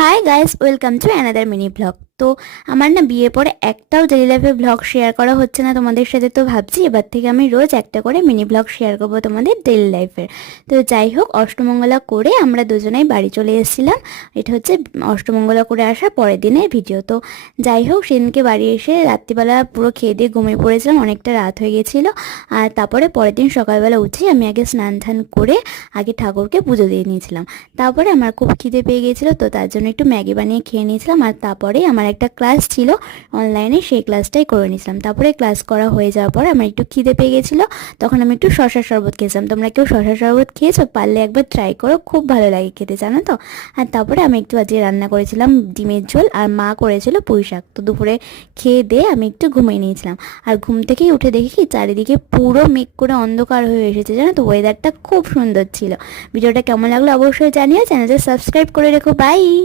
Hi guys, welcome to another mini blog. তো আমার না বিয়ের পরে একটাও ডেলি লাইফের ব্লগ শেয়ার করা হচ্ছে না তোমাদের সাথে। তো ভাবছি এবার থেকে আমি রোজ একটা করে মিনি ব্লগ শেয়ার করবো তোমাদের ডেলি লাইফের। তো যাই হোক, অষ্টমঙ্গলা করে আমরা দুজনেই বাড়ি চলে এসেছিলাম। এটা হচ্ছে অষ্টমঙ্গলা করে আসার পরের দিনের ভিডিও। তো যাই হোক, সেদিনকে বাড়ি এসে রাত্রিবেলা পুরো খেয়ে দিয়ে ঘুমিয়ে পড়েছিলাম, অনেকটা রাত হয়ে গেছিলো। আর তারপরে পরের দিন সকালবেলা উঠে আমি আগে স্নান টান করে আগে ঠাকুরকে পুজো দিয়ে নিয়েছিলাম। তারপরে আমার খুব খিদে পেয়ে গিয়েছিলো, তো তার জন্য একটু ম্যাগি বানিয়ে খেয়ে নিয়েছিলাম। আর তারপরে আমার একটা ক্লাস ছিল অনলাইনে, সেই ক্লাসটাই করে নিয়েছিলাম। তারপরে ক্লাস করা হয়ে যাওয়ার পর আমার একটু খিদে পেয়ে গেছিলো, তখন আমি একটু শশার শরবত খেয়েছিলাম। তোমরা কেউ শশার শরবত খেয়েছো? পারলে একবার ট্রাই করো, খুব ভালো লাগে খেতে, জানো তো। আর তারপরে আমি একটু আজকে রান্না করেছিলাম ডিমের ঝোল, আর মা করেছিল পুঁই শাক। তো দুপুরে খেয়ে দিয়ে আমি একটু ঘুমিয়ে নিয়েছিলাম। আর ঘুম থেকেই উঠে দেখি কি চারিদিকে পুরো মেঘ করে অন্ধকার হয়ে এসেছে, জানো তো। ওয়েদারটা খুব সুন্দর ছিল। ভিডিওটা কেমন লাগলো অবশ্যই জানিও, চ্যানেলটা সাবস্ক্রাইব করে রেখো। বাই।